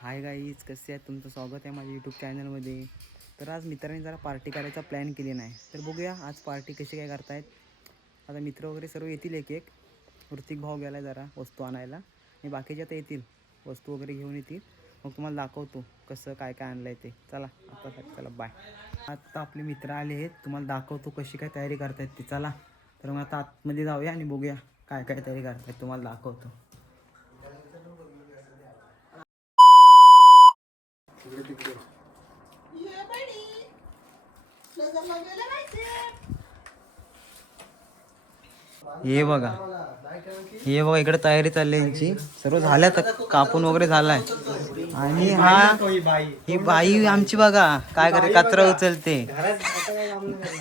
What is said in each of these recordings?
Hi guys कसे आहेत? तुमचं स्वागत आहे माझ्या यूट्यूब चॅनलमध्ये तर आज मित्रांनी जरा पार्टी करायचा प्लॅन केली नाही तर बघूया आज पार्टी कशी काय करतायत. आता मित्र वगैरे सर्व येतील एक एक. ऋतिक भाऊ गेला जरा वस्तू आणायला. आणि बाकीचे आता येतील. वस्तू वगैरे घेऊन येतील. मग तुम्हाला दाखवतो कसं काय काय आणलं आहे ते. चला आता चला बाय आता आपले मित्र आले आहेत. तुम्हाला दाखवतो कशी काय तयारी करतायत ते. चला. तर मग आता आतमध्ये जाऊया आणि बघूया. काय काय तरी करतायत तुम्हाला दाखवतो. हे बघा. हे बघा इकडे तयारी चालली यांची. सर्व झाल्या कापून वगैरे झालाय. आणि हा ही बाई आमची बघा काय करते कचरा उचलते.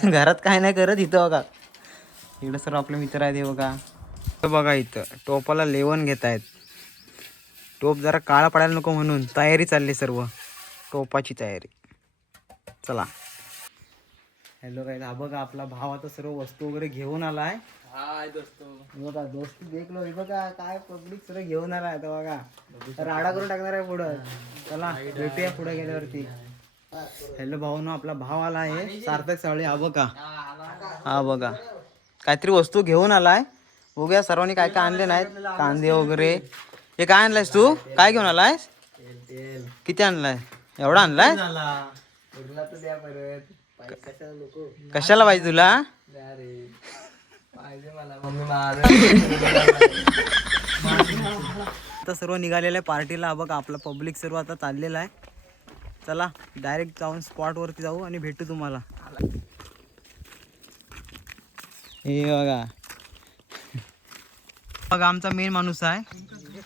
घरात काय नाही करत इथं बघा. इकडे सर्व आपले मित्र आहेत हे बघा. बघा इथं टोपाला लेवण घेत आहेत टोप जरा काळा पडायला नको म्हणून तयारी चालली सर्व. टोपाची तयारी. चला. हॅलो काय हा बघा आपला भाव आता सर्व वस्तू वगैरे घेऊन आलाय. हाय दोस्तो. हे बघा दोस्त देखलो हे बघा काय पब्लिक सर्व घेऊन आलाय आता बघा. राडा करून टाकणार आहे पुढं. चला भेटूया पुढे गेल्यावरती. हॅलो भाऊनो आपला भाव आला आहे सार्थक सावळे हा बघा. हा बघा. काहीतरी वस्तू घेऊन आलाय. बघूया सर्वांनी काय काय आणले नाहीत? कांदे वगैरे. हे काय आणलायस तू? काय घेऊन आलायस? किती आणलाय? एवढा आणलाय कशाला पाहिजे तुला? आता सर्व निघालेलं आहे पार्टीला. बघ आपला पब्लिक सर्व आता चाललेला आहे. चला डायरेक्ट जाऊन स्पॉट वरती जाऊ आणि भेटू तुम्हाला. हे बघा. बघा आमचा मेन माणूस आहे.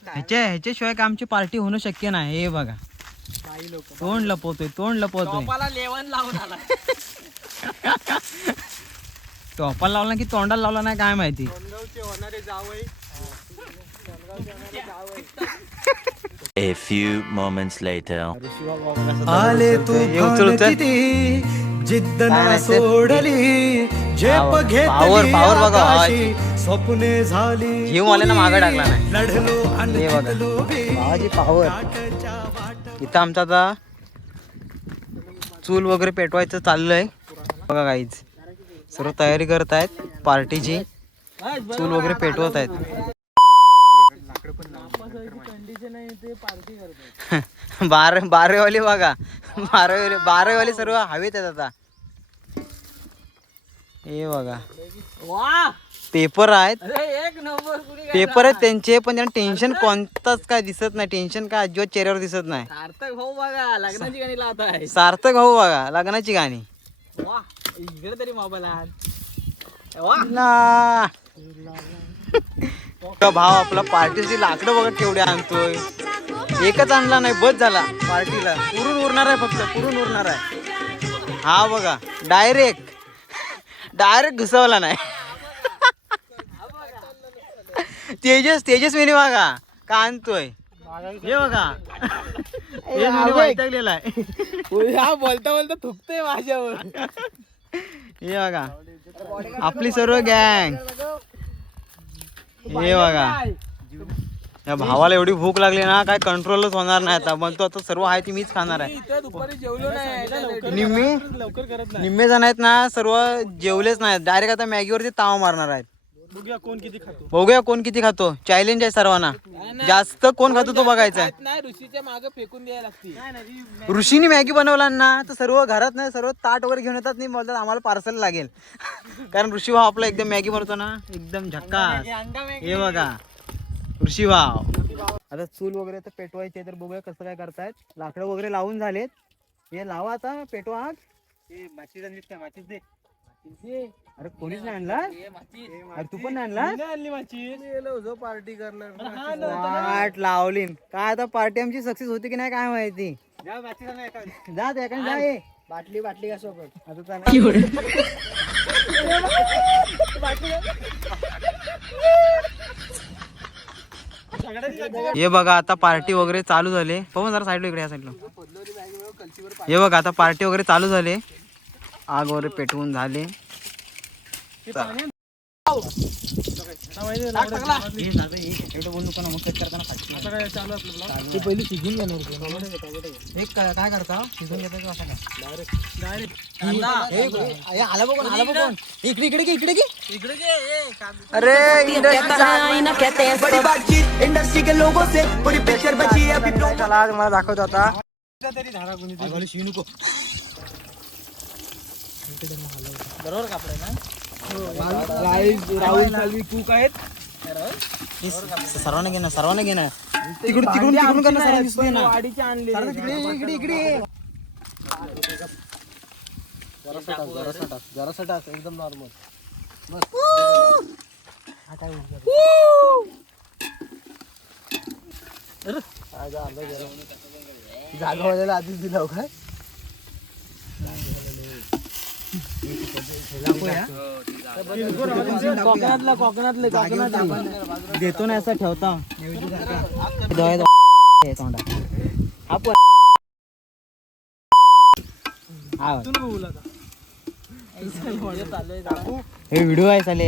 ह्याच्या ह्याच्याशिवाय काय आमची पार्टी होणं शक्य नाही. हे बघा. तोंड लपवतोय तोंड लपवतोय. मला लेवण लावून आला. टोपाला लावला की तोंडाला लावला नाही काय माहिती? होणारे जावई. A few moments later. आले तू जिद्द काय ना. सोडली झेप Power, घेतली power, बघा, आकाशी, स्वप्ने झाली जीव आले ना मागे टाकला नाही. लढलो आणि बघा. जिंकलो बी. पावर इथं आमचं आता चूल वगैरे पेटवायचं चाललंय. बघा काहीच सर्व तयारी करत आहेत पार्टीची चूल वगैरे पेटवत आहेत बारा बारावाले बघा. बारावाले बारावाले सर्व हवेत आहेत आता. हे बघा. वा! पेपर आहेत. पेपर आहेत त्यांचे पण त्यांना टेन्शन कोणताच काय दिसत नाही. टेन्शन काय अजिबात चेहऱ्यावर दिसत नाही. सार्थक भाऊ बघा लग्नाची गाणी लावत आहे सार्थक भाऊ बघा लग्नाची गाणी. इकडे तरी मोबाईल भाव आपला पार्टीची लाकडं बघा केवढे आणतोय. एकच आणला नाही बस झाला पार्टीला. पुरून उरणार आहे फक्त पुरून उरणार आहे. हा बघा डायरेक्ट डायरेक्ट घुसवला नाही. तेजस तेजस मिनी बघा का आणतोय? हे बघा. वैतागलेला आहे. हा बोलता बोलता थुकते माझ्यावर. हे बघा. आपली सर्व गँग. हे बघा. या भावाला एवढी भूक लागली ना काय कंट्रोलच होणार नाही आता. म्हणतो आता सर्व आहे ती मीच खाणार आहे. निम्मे? निम्मे जण आहेत ना सर्व जेवलेच नाहीत. डायरेक्ट आता मॅगीवरती ताव मारणार आहेत. बघूया कोण किती खातो. बघूया कोण किती खातो. चॅलेंज आहे सर्वांना. जास्त कोण खातो तो बघायचा आहे. नाही ऋषीच्या मागे फेकून द्यायला लागते. ऋषीने मॅगी बनवला ना तर सर्व घरात नाही सर्व ताट वगैरे घेऊन येतात नाही बोलतात आम्हाला पार्सल लागेल. कारण ऋषी भाव आपला एकदम मॅगी बनवतो ना एकदम झक्कास. हे बघा ऋषी भाव आता चूल वगैरे तर पेटवायचे तर बघूया कसं काय करतायत. लाकडं वगैरे लावून झालेत. हे लावा आता पेटवा आग अरे कोणीच नाही आणला? अरे तू पण नाही आणला पार्टी करणार. वाट लावली काय आता पार्टी आमची सक्सेस होती की नाही काय माहिती? जा त्या जा ये. बाटली बाटली का सोबत. आता हे बघा आता पार्टी वगैरे चालू झाले. पाहून जरा साईडला इकडे या साईडला हे बघा आता पार्टी वगैरे चालू झाले. आग वगैरे पेटवून झाले ते पहिली शिजून घेणार काय करता शिजून घेतो असं काय आला बघून आला बघून इकडे इकडे घे इकडे घे इकडे घे ए, कांदा. चला तुम्हाला दाखवतो आता शिव नको बरोबर कापडे ना? राहुल सालवी कुक आहेत. सर्वांना घे ना सर्वांना घे ना तिकडून तिकडून तिकडून दिसतोय ना. वाडीचे आणले तिकडे इकडे इकडे. ये. एकदम नॉर्मल जागा व्हायला आधीच दिला हो काय कोकणातलं कोकणातलं कोकणातलं. देतो ना असं ठेवता. तोंडा. हा व्हिडिओ आहे चाले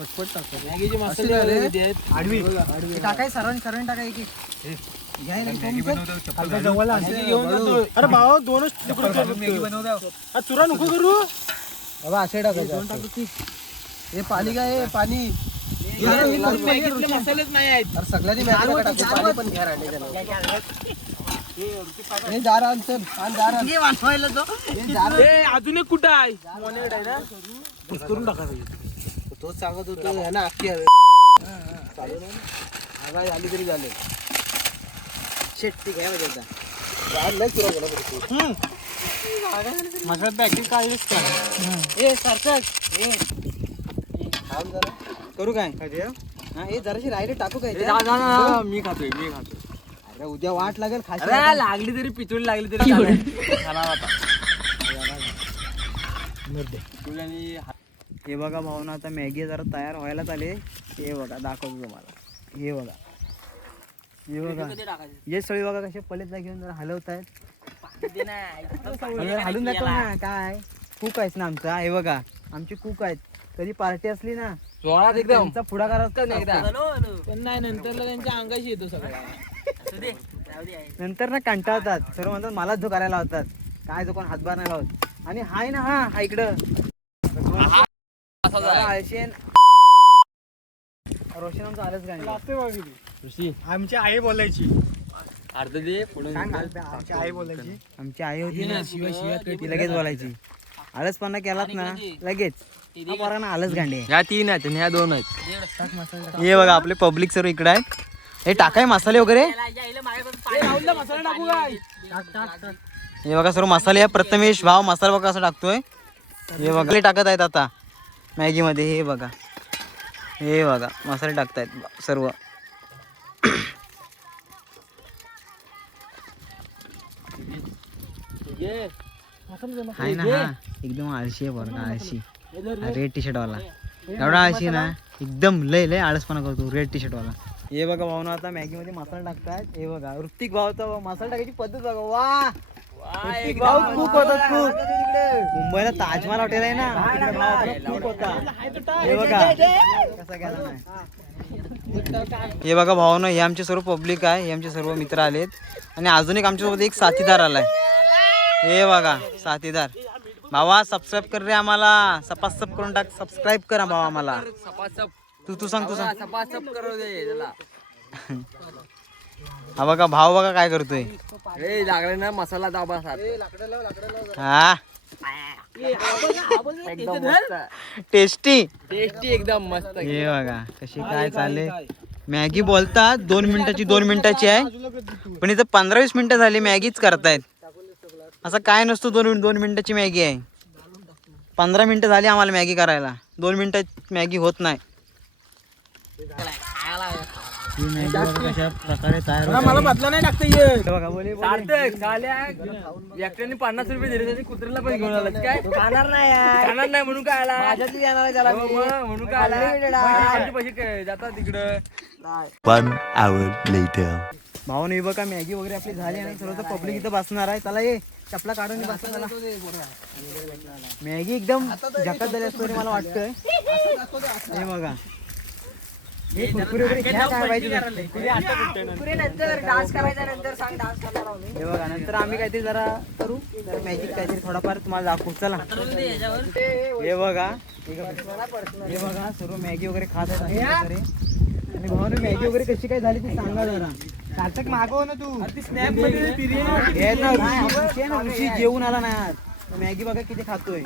मॅगीचे मसाले वगैरे आहेत. टाकाय सर्वांनी सर्वांनी टाकाय एक अरे भावा दोनच चुरा नको करू. बाबा असे टाकायचं हे पाणी काय हे पाणी? मॅगीतले मसालेच नाही आहेत. अरे सगळ्यांनी मॅगी नका टाकू, पाणी पण घ्या राहिले त्याला. हे जार आण चल आण जार आण. हे जार आण. ए, अजून एक कुठं आहे? करून टाका तोच सांगत होतो हे ना अख्खी हवे. चालू ना झाली तरी झाले. शेट्टी घ्या म्हणजे एकदा. जार नाही चुरा गेला बरं तू. मसाला पॅकेट काढलीच का? ए सार्थक. ए थांब जरा. करू काय? हा? हे जराशी राहिले टाकू काय त्यात? मी खातोय मी खातोय. अरे उद्या वाट लागेल खाशी अरे लागली तरी पितुळी लागली तरी. खाणार आता. तुझ्यानी हे बघा भावना आता मॅगी जरा तयार व्हायला आले. हे बघा दाखवतो तुम्हाला. हे बघा. हे बघा. हे सळी बघा कसे पलेतला घेऊन जरा हलवत आहेत. हलून दाखव ना काय? कुक आहेस ना आमचा. हे बघा आमचे कुक आहेत. कधी पार्टी असली ना जोरात एकदम. त्यांचा पुढाकार असतो. पण नाही नंतर त्यांच्या अंगाशी येतो सगळा. नंतर ना कंटाळतात. सर्व म्हणतात मलाच जो करायला होतात काय जो कोण हातभार नाही लावत. आणि हाय ना हा हा इकडं. आळशीन रोशन आमचं आलंच गाणी. आमची आई बोलायची. अर्ध दे पुढे आमची आई बोलायची. आमची आई होती ना. ती लगेच बोलायची. आळसपणा केलात ना. लगेच. हा पोरांना आलंच गांडे ह्या तीन आहेत आणि ह्या दोन आहेत. हे बघा आपले पब्लिक सर्व इकडे आहेत. हे टाकाय मसाले वगैरे. मसाला टाकू काय? हे बघा सर्व मसाले आहे प्रथमेश भाव मसाला बघा असं टाकतोय. हे बघा टाकत आहेत आता. मॅगी मध्ये हे बघा. हे बघा मसाले टाकतायत सर्व. आहे ना हा. एकदम आळशी आहे बरं आळशी. रेड टी शर्ट वाला. एवढा आळशी ना एकदम लय लय आळसपणा करतो रेड टी शर्ट वाला. हे बघा भाऊ ना आता मॅगी मध्ये मसाला टाकतात हे बघा ऋतिक भावचा मसाला टाकायची पद्धत बघा. वा! भाऊ खूप खूप. मुंबईला ताजमहल हॉटेल आहे ना. हे बघा. कसा गेला नाही हे बघा भावना हे आमचे सर्व पब्लिक आहे. हे आमचे सर्व मित्र आलेत. आणि अजून एक आमच्यासोबत एक साथीदार आलाय. हे बघा साथीदार. भावा सबस्क्राईब कर रे आम्हाला. सपासप करून टाक. सबस्क्राईब करा भावा आम्हाला. तू तू सांग तू सांग. करू दे त्याला हा बघा भाव बघा काय करतोय. ए लागले ना मसाला दाबा हा. टेस्टी. टेस्टी एकदम मस्त. हे बघा कशी काय चालले. मॅगी बोलतात दोन मिनिटाची दोन मिनिटाची आहे. पण इथं पंधरा वीस मिनिटं झाली मॅगीच करतायत. असं काय नसतो दोन दोन मिनिटाची मॅगी आहे. पंधरा मिनिटं झाली आम्हाला मॅगी करायला. दोन मिनिटात मॅगी होत नाही. ही कशा प्रकारे तयार मला. बदला नाही एकट्याने पन्नास रुपये दिले त्याने कुत्र्याला पण घेऊन आला. काय? खाणार नाही यार. खाणार नाही म्हणून काय आला? माझ्यातली येणार आहे त्याला हो म्हणून काय आला? पैसे जातात तिकडं. One hour later. भावाने हे बघा मॅगी वगैरे आपली झाली आणि सर्व पब्लिक इथं बसणार आहे. त्याला ये चपला काढून बसणार त्याला मॅगी एकदम झकात झाली असतो मला वाटतंय. हे बघा. हे कुरकुरे वगैरे घ्या काय पाहिजे ते. पुढे नंतर डान्स करायचा नंतर सांग डान्स करणार आहोत मी. हे बघा नंतर आम्ही काहीतरी जरा करू. जरा मॅजिक काहीतरी थोडाफार तुम्हाला दाखवू. चला. हे बघा. हे बघा. सर्व मॅगी वगैरे खात आहेत प्रकारे. आणि भावाने मॅगी वगैरे कशी काय झाली ती सांगा जरा. सार्थक मागव ना तू. हे ना, ऋषी- ऋषी आहे ना, ऋषी जेवून आला नाही आज. मॅगी बघा किती खातोय.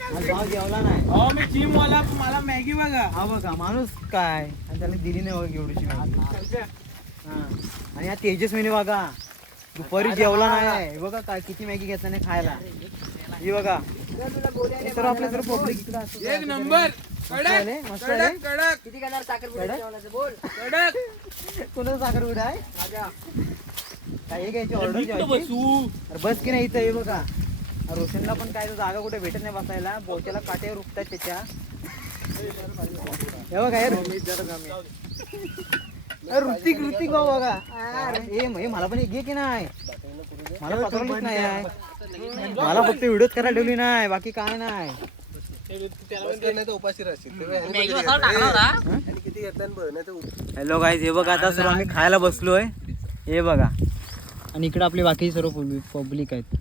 भाव जेवला नाही हो मी जिम वाला मला मॅगी बघा. हा बघा माणूस काय? आणि त्याला दिली नाही बघा मॅगी. हा. आणि हा तेजस्वीने बघा दुपारी जेवला नाही. हे बघा काय किती मॅगी घेतला नाही खायला. ही बघा. हे सर्व आपल्या सर्व पब्लिक एक नंबर. कडक मस्त आले कडक. किती घेणार? साखर जेवणाचं बोल. कडक. कोणाचं साखर कुठे आहे काय हे घ्यायची ऑर्डर अरे बस की नाही इथं हे बघा. रोशनला पण काय तर जागा कुठे भेटत नाही बसायला. बोच्याला काटे रुकतात त्याच्या. हे ऋतिक ऋतिक भाऊ बघा. अरे हे मला पण एक घे की नाही? मला पकडलीच नाही. मला फक्त व्हिडिओ करायला ठेवली नाही बाकी काय नाही. हॅलो गाईज हे बघा आता सर्व आम्ही खायला बसलोय. हे बघा. आणि इकडे आपली बाकी सर्व पब्लिक आहेत.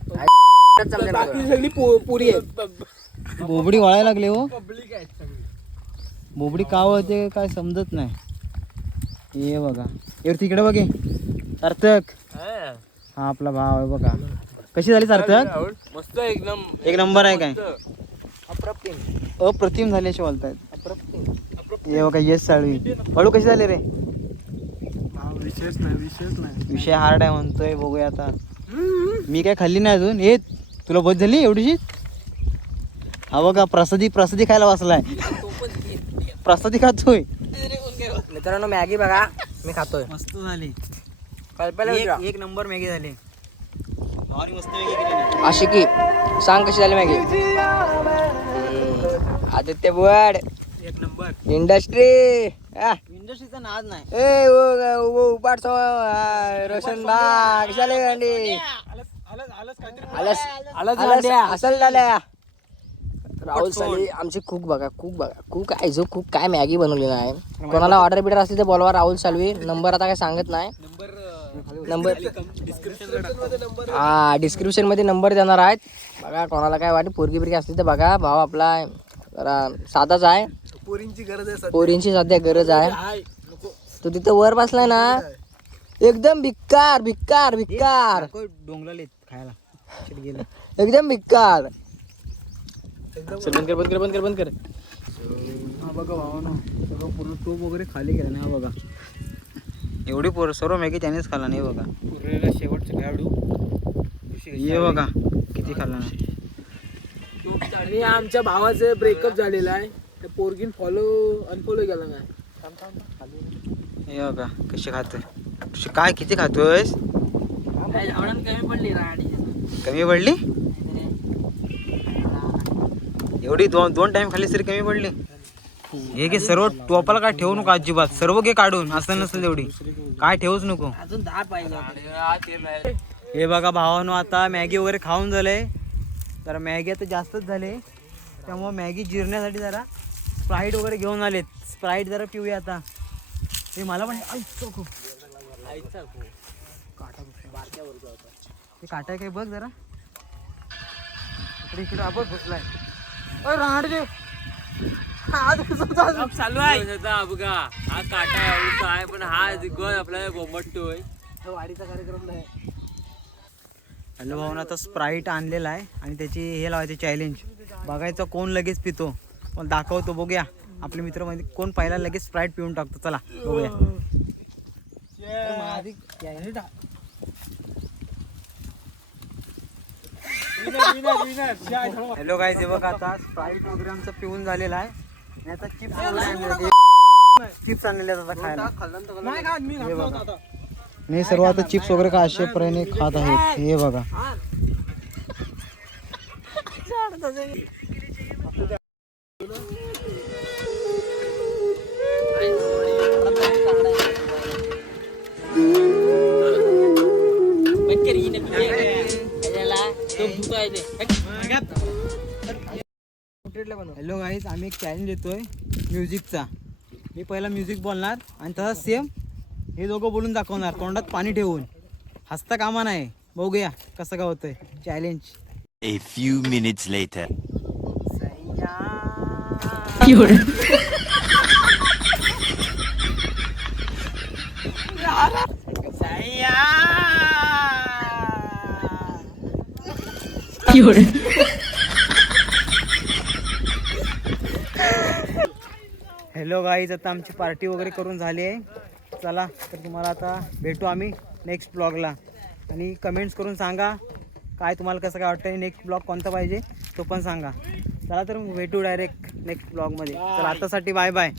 बाकी सगळी पो- पुरी आहेत. बोबडी वळायला लागले हो. पब्लिक आहेत सगळी. बोबडी का होते काय समजत नाही. हे बघा. एवढं तिकडे बघे. सार्थक. हा. आपला भाव आहे बघा. कशी झाली सार्थक? मस्त एकदम. एक नंबर आहे काय? अप्रतिम. झाली अशी बोलतायत. हे बघा येस साळवी. हळू कशी झाली रे? विशेष नाही विशेष नाही. विषय हार्ड आहे म्हणतोय बघूया आता. मी काय खाल्ली नाही अजून? हे तुला बस झाली एवढीशी? हा बघा प्रसादी प्रसादी खायला बसलाय. प्रसादी खातोय मित्रांनो मॅगी बघा मी खातोय. मस्त झाली. कल्पना एक एक नंबर मॅगी झाली. भावानी मस्त मॅगी केली ना. आशिकी सांग कशी झाली मॅगी? आदित्य बुवाड. एक नंबर. इंडस्ट्री. इंडस्ट्रीचा नाद नाही. ए उपाट रोशन बा कशी झाली अंडी आलस आलस असल झाल्या. राहुल साली आमची कुक बघा कुक बघा. कुक आहे जो कुक काय मॅगी बनवली नाही कोणाला ऑर्डर बिडर असली तर बोलवा राहुल सालवी नंबर आता काय सांगत नाही. नंबर हा डिस्क्रिप्शनमध्ये नंबर देणार आहेत. बघा कोणाला काय वाटते पोरगी बिरगी असली तर बघा. भाव आपला जरा साधाच आहे. पोरींची गरज आहे पोरींची सध्या गरज आहे. तो तिथं वर बसलाय ना. एकदम भिक्कार भिक्कार भिक्कार. डोंगराले खायला. शेट गेलं. एकदम भिक्कार चल बंद कर बंद कर बंद कर बंद कर. हा बघा भावानं. सगळं पूर्ण टोप वगैरे खाली केलं नाही हा बघा. एवढी पोर सर्व मॅगी त्यानेच खाल्ला नाही बघा. उरलेला शेवटचा खेळाडू ये बघा किती खाल्ला नाही आणि आमच्या भावाचं ब्रेकअप झालेलं आहे. त्या पोरगीन फॉलो अनफॉलो केला नाही. हे बघा कशी खातोय. काय किती खातोयस? कमी पडली? कमी पडली एवढी दोन दोन टाइम खाल्ली तरी कमी पडली. हे घे सर्व टोपाला काय ठेवू नको अजिबात. सर्व घे काढून असं नसेल तेवढी काय ठेवूच नको. अजून दहा पाहिजे हे बघा भावानो आता मॅगी वगैरे खाऊन झालंय. तर मॅगी आता जास्तच झाले त्यामुळं मॅगी जिरण्यासाठी जरा स्प्राईट वगैरे घेऊन आलेत. स्प्राईट जरा पिऊया आता. ते मला पण ऐकतो खूप. ते काटा काय बघ जरा. इकडे इकडे. बघ घुसलाय अरे घुसत चालू. आहे. बघा. हा काटा एवढा आहे पण हा गळ आपल्याला बोंबटतोय. वाडीचा कार्यक्रम नाही. हॅलो भाऊन आता स्प्राईट आणलेला आहे आणि त्याची हे लावायचे चॅलेंज बघायचं कोण लगेच पितो. पण दाखवतो बघूया. आपले मित्र म्हणजे कोण पहिला लगेच स्प्राईट पिऊन टाकतो. चला बघूया. हॅलो काय ते बघ आता स्प्राईट वगैरे आमचं पिऊन झालेला आहे. आणि आता चिप्स वगैरे आणले चिप्स आणलेले. आहेत आता खायला. हे बघा. मी सर्व आता चिप्स वगैरे का असे प्रमाणे खात आहेत हे बघा. आम्ही एक चॅलेंज देतोय म्युझिकचा. मी पहिला म्युझिक बोलणार आणि तसा सेम हे दोघं बोलून दाखवणार तोंडात पाणी ठेवून. हसता कामा नाही. बघूया कसं काय होतंय. Challenge A few minutes later. Hello guys आता आमची पार्टी वगैरे करून झाली आहे. चला तर तुम्हाला आता भेटू आम्ही नेक्स्ट ब्लॉगला आणि कमेंट्स करून सांगा काय तुम्हाला कसं काय वाटतं नेक्स्ट ब्लॉग कोणता पाहिजे तो पण सांगा. चला तर मग भेटू डायरेक्ट नेक्स्ट ब्लॉगमध्ये चला आतासाठी बाय बाय